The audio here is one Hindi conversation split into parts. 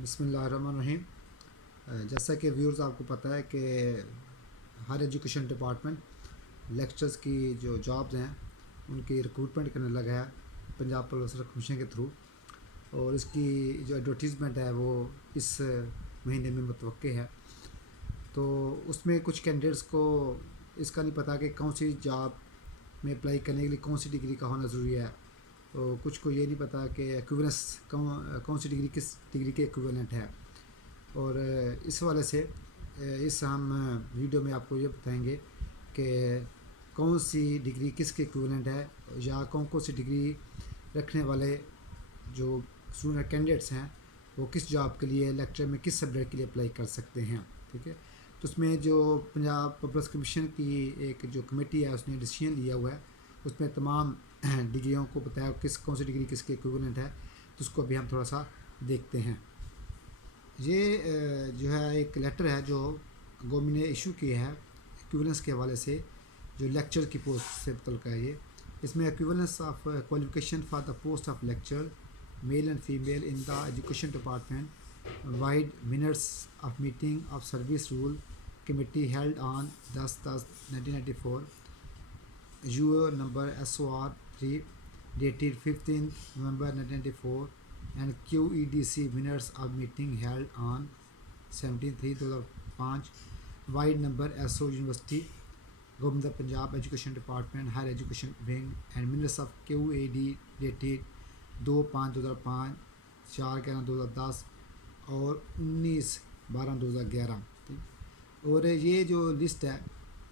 बिस्मिल्लाहिर्रहमानिर्रहीम। जैसा कि व्यूअर्स आपको पता है कि हर एजुकेशन डिपार्टमेंट लेक्चर्स की जो जॉब्स हैं उनकी रिक्रूटमेंट करने लगा है पंजाब प्रोफेसर कमीशन के थ्रू, और इसकी जो एडवर्टीज़मेंट है वो इस महीने में मुतवक्के है। तो उसमें कुछ कैंडिडेट्स को इसका नहीं पता कि कौन सी जॉब में अप्लाई करने के लिए कौन सी डिग्री का होना ज़रूरी है। तो कुछ को ये नहीं पता कि एक्विवेलेंस कौन सी डिग्री किस डिग्री के एक्विवेलेंट है। और इस वाले से इस हम वीडियो में आपको ये बताएंगे कि कौन सी डिग्री किसके इक्विवेलेंट है, या कौन कौन सी डिग्री रखने वाले जो स्टूडेंट कैंडिडेट्स हैं वो किस जॉब के लिए लेक्चर में किस सब्जेक्ट के लिए अप्लाई कर सकते हैं। ठीक है, तो उसमें जो पंजाब पब्लिक कमीशन की एक जो कमेटी है उसने डिसीजन लिया हुआ है, उसमें तमाम डिग्रियों को बताया किस कौन सी डिग्री किसके इक्विवेलेंट है। तो उसको अभी हम थोड़ा सा देखते हैं। ये जो है एक लेटर है जो गवर्नमेंट ने इशू किया है इक्विवेलेंस के हवाले से, जो लेक्चर की पोस्ट से मुतल्लिक़ है। ये इसमें equivalence of qualification for the post of lecture male and female in the education department wide minutes of meeting of service rule committee held on 10/10/1994 UO number SOR 3 dated 15th November 1994 and QEDC minutes of meeting held on 17/3/2005 wide number SO University Government of Punjab Education Department Higher Education Wing and minutes of QAD dated 2/5/2005 4/11/2010 और 19/12/2011। और ये जो लिस्ट है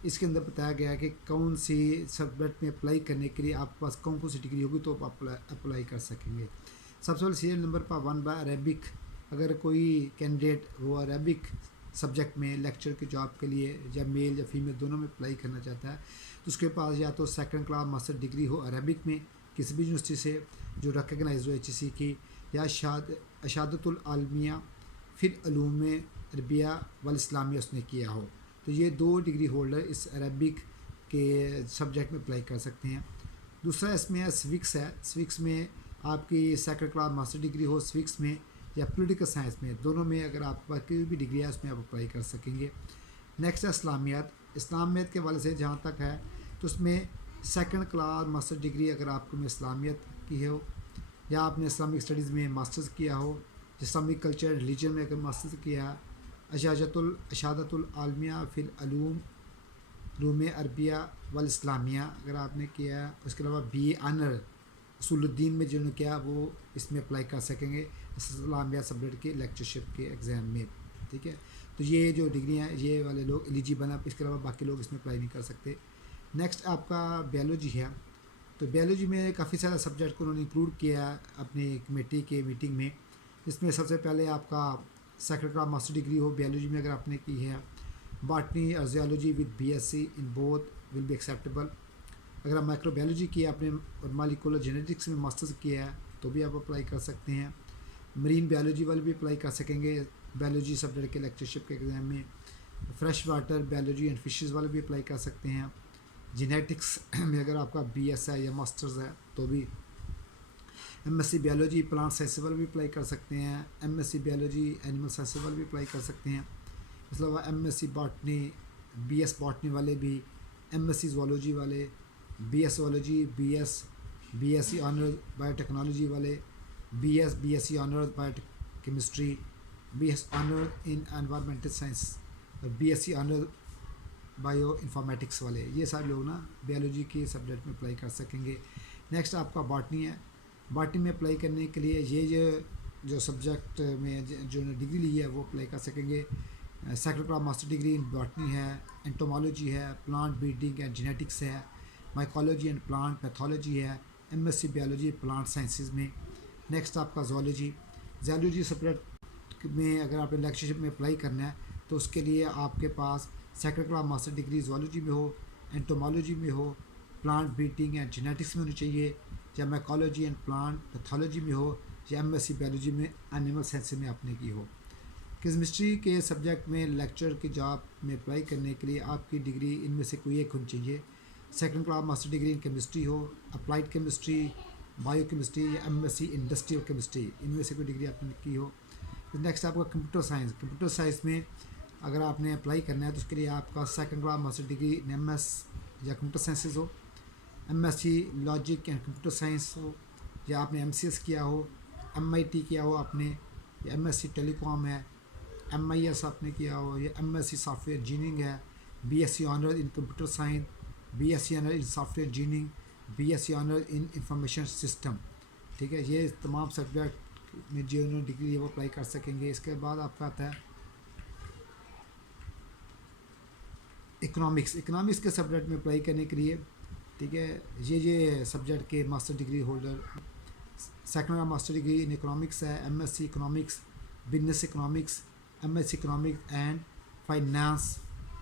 इसके अंदर बताया गया है कि कौन सी सब्जेक्ट में अप्लाई करने के लिए आपके पास कौन कौन सी डिग्री होगी तो आप अप्लाई कर सकेंगे। सबसे पहले सीरियल नंबर पर 1 बाय अरेबिक। अगर कोई कैंडिडेट वो अरेबिक सब्जेक्ट में लेक्चर की जॉब के लिए या मेल या फीमेल दोनों में अप्लाई करना चाहता है तो उसके पास या तो सेकंड क्लास मास्टर डिग्री हो अरेबिक में किसी भी यूनिवर्सिटी से जो रिकगनाइज हो HEC की, या अशादतुल आलमिया फिर अलूम अरबिया वल इस्लामिया उसने किया हो। तो ये 2 डिग्री होल्डर इस अरबिक के सब्जेक्ट में अप्लाई कर सकते हैं। दूसरा इसमें है स्विक्स है। स्विक्स में आपकी सेकंड क्लास मास्टर डिग्री हो स्विक्स में या पॉलिटिकल साइंस में, दोनों में अगर आपके पास कोई भी डिग्री है उसमें आप अप्लाई कर सकेंगे। नेक्स्ट है इस्लामियत। इस्लामियत के वाले से जहाँ तक है तो उसमें सेकंड क्लास मास्टर डिग्री अगर आपको में इस्लामियत की हो, या आपने इस्लामिक स्टडीज़ में मास्टर्स किया हो, इस्लामिक कल्चर रिलीजन में अगर मास्टर्स किया है, अशादतुल आलमिया फिल अलूम अरबिया वल इस्लामिया अगर आपने किया है, उसके अलावा BA ऑनर उसूलुद्दीन में जिन्होंने किया वो इसमें अप्लाई कर सकेंगे इस्लामिया सब्जेक्ट के लेक्चरशिप के एग्ज़ाम में। ठीक है, तो ये जो डिग्री हैं ये वाले लोग एलिजिबल हैं, इसके अलावा बाकी लोग इसमें अप्लाई नहीं कर सकते। नेक्स्ट आपका बायोलॉजी है। तो बायोलॉजी में काफ़ी सारा सब्जेक्ट को उन्होंने इंक्लूड किया है अपनी कमेटी के मीटिंग में। इसमें सबसे पहले आपका सेकंड क्लास मास्टर डिग्री हो बायोलॉजी में अगर आपने की है, बॉटनी और geology with BSc in both will be acceptable. अगर आप माइक्रोबायोलॉजी की आपने और मालिकुलर जेनेटिक्स में मास्टर्स किया है तो भी आप अप्लाई कर सकते हैं। मरीन बायोलॉजी वाले भी अप्लाई कर सकेंगे बायोलॉजी सब्जेक्ट के लेक्चरशिप के एग्ज़ाम में। Fresh water biology and fishes वाले भी अप्लाई कर सकते हैं। जेनेटिक्स में अगर आपका BS है या मास्टर्स है तो भी। MSc बायोलॉजी प्लांट साइंस वाले भी अप्लाई कर सकते हैं। MSc बायोलॉजी एनिमल साइंस वाले भी अप्लाई कर सकते हैं। इसके अलावा MSc बॉटनी BS बॉटनी वाले भी, MSc ज़ूलॉजी वाले, BS zoology BSc honours biotechnology वाले, BSc honours biochemistry, BS honours in environmental science और BSc ऑनर्स बायो इंफॉर्मेटिक्स वाले, ये सारे लोग ना बायोलॉजी के सब्जेक्ट में अप्लाई कर सकेंगे। नेक्स्ट आपका बॉटनी है। बॉटनी में अप्लाई करने के लिए ये जो सब्जेक्ट में जो डिग्री ली है वो अप्लाई कर सकेंगे। Second class master degree in botany है, एंटोमोलॉजी है, प्लांट ब्रीडिंग एंड जेनेटिक्स है, माइकोलॉजी एंड प्लांट पैथोलॉजी है, MSc बायोलॉजी प्लांट साइंसेज में। नेक्स्ट आपका ज़ूलॉजी सब्जेक्ट में अगर आपने लेक्चरशिप में अप्लाई करना है तो उसके लिए आपके पास second class master degree zoology में हो, एंटोमोलॉजी में हो, प्लांट ब्रीडिंग एंड जेनेटिक्स में होनी चाहिए, या माइकोलॉजी एंड प्लांट पैथोलॉजी में हो, या MSc बायोलॉजी में एनिमल साइंस में आपने की हो। केमिस्ट्री के सब्जेक्ट में लेक्चर की जॉब में अप्लाई करने के लिए आपकी डिग्री इनमें से कोई एक होनी चाहिए। Second class master degree in chemistry हो, अप्लाइड केमिस्ट्री, बायो केमिस्ट्री या MSc इंडस्ट्रियल केमिस्ट्री, इनमें से कोई डिग्री आपने की हो। नेक्स्ट आपका कंप्यूटर साइंस। कंप्यूटर साइंस में अगर आपने अप्लाई करना है तो उसके लिए आपका सेकंड क्लास मास्टर डिग्री इन MS या कंप्यूटर साइंसेज हो, MSc logic and computer science हो, या आपने MCS किया हो, MIT किया हो आपने, या MSc टेलीकॉम है, MIS आपने किया हो, या MSc सॉफ्टवेयर इंजीनियरिंग है, BSc honour in computer science, BSc honour in software engineering, BSc honour in information system. ठीक है, ये तमाम सब्जेक्ट में जो उन्होंने डिग्री है वो अप्लाई कर सकेंगे। इसके बाद आपका आता है इकोनॉमिक्स। इकोनॉमिक्स के सब्जेक्ट में अप्लाई करने के लिए, ठीक है, ये सब्जेक्ट के master degree holder second master degree in economics है, MSc economics, business economics, MSc economics and finance,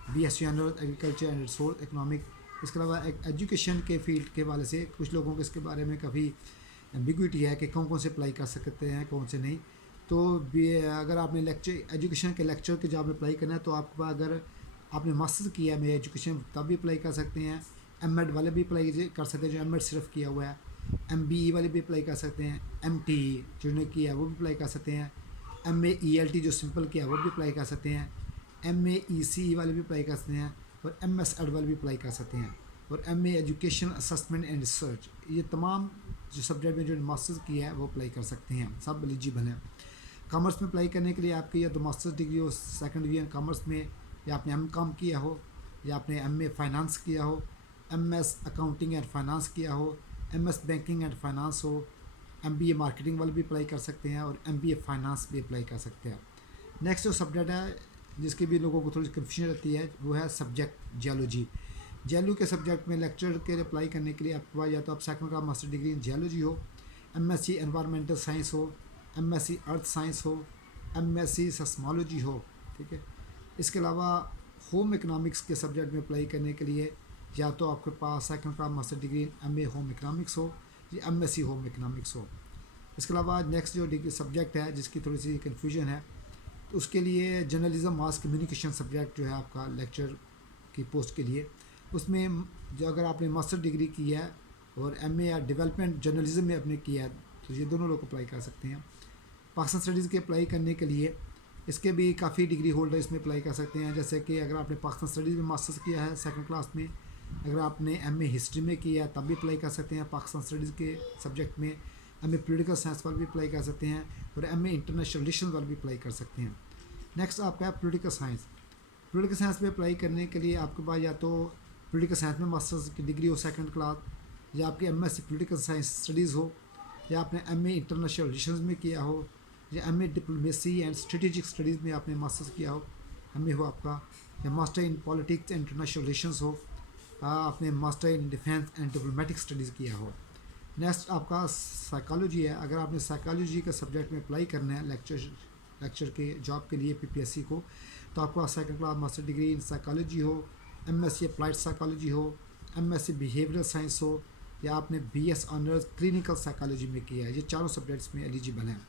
BSc honour agriculture and resource economic. इसके अलावा एजुकेशन के फील्ड के वाले से कुछ लोगों को इसके बारे में काफ़ी एम्बिग्विटी है कि कौन कौन से अप्लाई कर सकते हैं कौन से नहीं। तो अगर आपने लेक्चर एजुकेशन के लेक्चर के जॉब में अप्लाई करना है तो आपको, अगर आपने मास्टर्स किया है में एजुकेशन तब भी अप्लाई कर सकते हैं, MEd वाले भी अप्लाई कर सकते हैं जो MEd सिर्फ किया हुआ है, MBE वाले भी अप्लाई कर सकते हैं, MTE जिन्होंने किया है वो भी अप्लाई कर सकते हैं, MA ELT जो सिंपल किया है वो भी अप्लाई कर सकते हैं, MA ECE वाले भी अप्लाई कर सकते हैं, और MS Ed वाले भी अप्लाई कर सकते हैं, और MA education assessment and research. ये तमाम जो सब्जेक्ट में जो मास्टर्स किया है वो अप्लाई कर सकते हैं, सब एलिजिबल हैं। कॉमर्स में अप्लाई करने के लिए आपकी या तो मास्टर्स डिग्री हो सेकेंड डिवीजन कॉमर्स में, या आपने MCOM किया हो, या आपने MA फाइनेंस किया हो, MS अकाउंटिंग एंड फाइनेंस किया हो, MS बैंकिंग एंड फाइनेंस हो, MBA मार्केटिंग वाले भी अप्लाई कर सकते हैं, और MBA फाइनेंस भी अप्लाई कर सकते हैं। नेक्स्ट जो सब्जेक्ट है जिसके भी लोगों को थोड़ी कन्फ्यूजन रहती है वो है सब्जेक्ट जियोलॉजी। जियोलॉजी के सब्जेक्ट में लेक्चर के अप्लाई करने के लिए आपके पास या तो आप second class master degree in geology हो, MSc एनवायरमेंटल साइंस हो, MSc अर्थ साइंस हो, MSc सेस्मोलॉजी हो। ठीक है, इसके अलावा होम इकोनॉमिक्स के सब्जेक्ट में अप्लाई करने के लिए या तो आपके पास second class master degree in MA home economics हो या MSc होम इकोनॉमिक्स हो। इसके अलावा नेक्स्ट जो डिग्री सब्जेक्ट है जिसकी थोड़ी सी कन्फ्यूजन है तो उसके लिए जर्नलिज्म मास कम्युनिकेशन सब्जेक्ट जो है आपका लेक्चर की पोस्ट के लिए, उसमें जो अगर आपने मास्टर डिग्री की है और MA या डेवलपमेंट जर्नलिज्म में आपने किया है तो ये दोनों लोग अप्लाई कर सकते हैं। पाकिस्तान स्टडीज़ के अप्लाई करने के लिए इसके भी काफ़ी डिग्री होल्डर इसमें अप्लाई कर सकते हैं, जैसे कि अगर आपने पाकिस्तान स्टडीज़ में मास्टर्स किया है सेकंड क्लास में, अगर आपने MA हिस्ट्री में किया है तब भी अप्लाई कर सकते हैं पाकिस्तान स्टडीज़ के सब्जेक्ट में, MA पॉलिटिकल साइंस वाले भी अप्लाई कर सकते हैं, और MA इंटरनेशनल रिलेशन वाले भी अप्लाई कर सकते हैं। नेक्स्ट आपका है पॉलिटिकल साइंस। पॉलिटिकल साइंस में अप्लाई करने के लिए आपके पास या तो पॉलिटिकल साइंस में मास्टर्स की डिग्री हो सेकंड क्लास, या आपकी MSc पॉलिटिकल साइंस स्टडीज़ हो, या आपने MA इंटरनेशनल रिलेशंस में किया हो, या MA diplomacy and strategic studies में आपने मास्टर्स किया हो, MA हो आपका, या master in politics and international relations हो, आपने master in defence and diplomatic studies किया हो। नेक्स्ट आपका साइकोलॉजी है। अगर आपने साइकोलॉजी के सब्जेक्ट में अप्लाई करना है लेक्चर के जॉब के लिए PPSC को, तो आपका second class master degree in psychology हो, MSc अप्लाइड साइकोलॉजी हो, MSc बिहेवियरल साइंस हो, या आपने BS ऑनर्स क्लिनिकल साइकोलॉजी में किया है। ये चारों सब्जेक्ट्स में एलिजिबल हैं।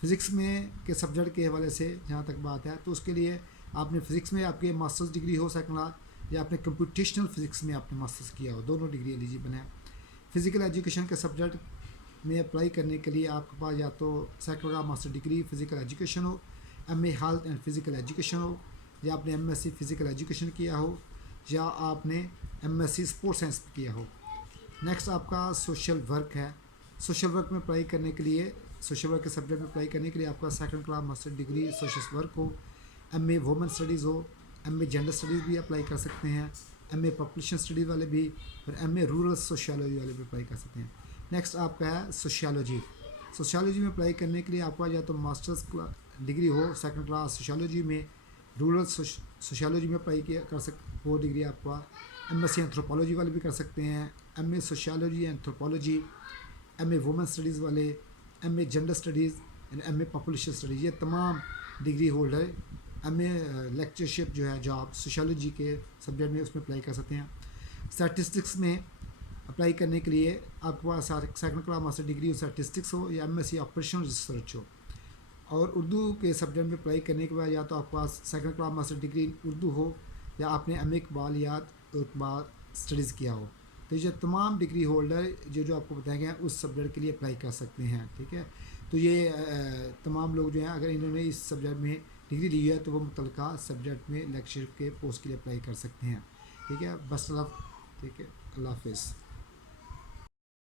फ़िज़िक्स में के सब्जेक्ट के हवाले से जहाँ तक बात है तो उसके लिए आपने फ़िज़िक्स में आपकी मास्टर्स डिग्री हो सेकंड क्लास, या आपने कंप्यूटेशनल फ़िज़िक्स में आपने मास्टर्स किया हो, दोनों डिग्री एलिजिबल हैं। फ़िज़िकल एजुकेशन के सब्जेक्ट में अप्लाई करने के लिए आपके पास या तो second class master degree physical education हो, MA health and physical education हो, या आपने MSc फ़िज़िकल एजुकेशन किया हो, या आपने MSc स्पोर्ट्स साइंस किया हो। नेक्स्ट आपका सोशल वर्क है। सोशल वर्क में अप्लाई करने के लिए, सोशल वर्क के सब्जेक्ट में अप्लाई करने के लिए आपका second class master degree social work हो, MA वुमेन स्टडीज़ हो, MA जेंडर स्टडीज़ भी अप्लाई कर सकते हैं, MA पॉपुलेशन स्टडीज़ वाले भी, और MA रूरल सोशियोलॉजी वाले भी अप्लाई कर सकते हैं। नेक्स्ट आपका है सोशियोलॉजी। सोशियोलॉजी में अप्लाई करने के लिए आपका या तो मास्टर्स डिग्री हो सेकंड क्लास सोशियोलॉजी में, रूरल सोशियोलॉजी में अप्लाई किया कर वो डिग्री आपका, MSc एंथ्रोपोलॉजी वाले भी कर सकते हैं, MA sociology anthropology, MA women studies वाले, MA gender studies and MA population studies. ये तमाम डिग्री होल्डर MA लेक्चरशिप जो है जॉब सोशियोलॉजी के सब्जेक्ट में उसमें अप्लाई कर सकते हैं। स्टैटिस्टिक्स में अप्लाई करने के लिए आपके पास सेकंड क्लास मास्टर डिग्री हो स्टैटिस्टिक्स हो, या MSc ऑपरेशनल रिसर्च हो। और उर्दू के सब्जेक्ट में अप्लाई करने के बाद या तो आपके पास second class master degree Urdu हो, या आपने MA इकबाल या इकबाल स्टडीज़ किया हो। तो ये तमाम डिग्री होल्डर जो आपको बताए गए हैं उस सब्जेक्ट के लिए अप्लाई कर सकते हैं। ठीक है, तो ये तमाम लोग जो हैं अगर इन्होंने इस सब्जेक्ट में डिग्री ली है तो वो मुतलका सब्जेक्ट में लेक्चर के पोस्ट के लिए अप्लाई कर सकते हैं। ठीक है, बस ठीक है, अल्लाह हाफिज़।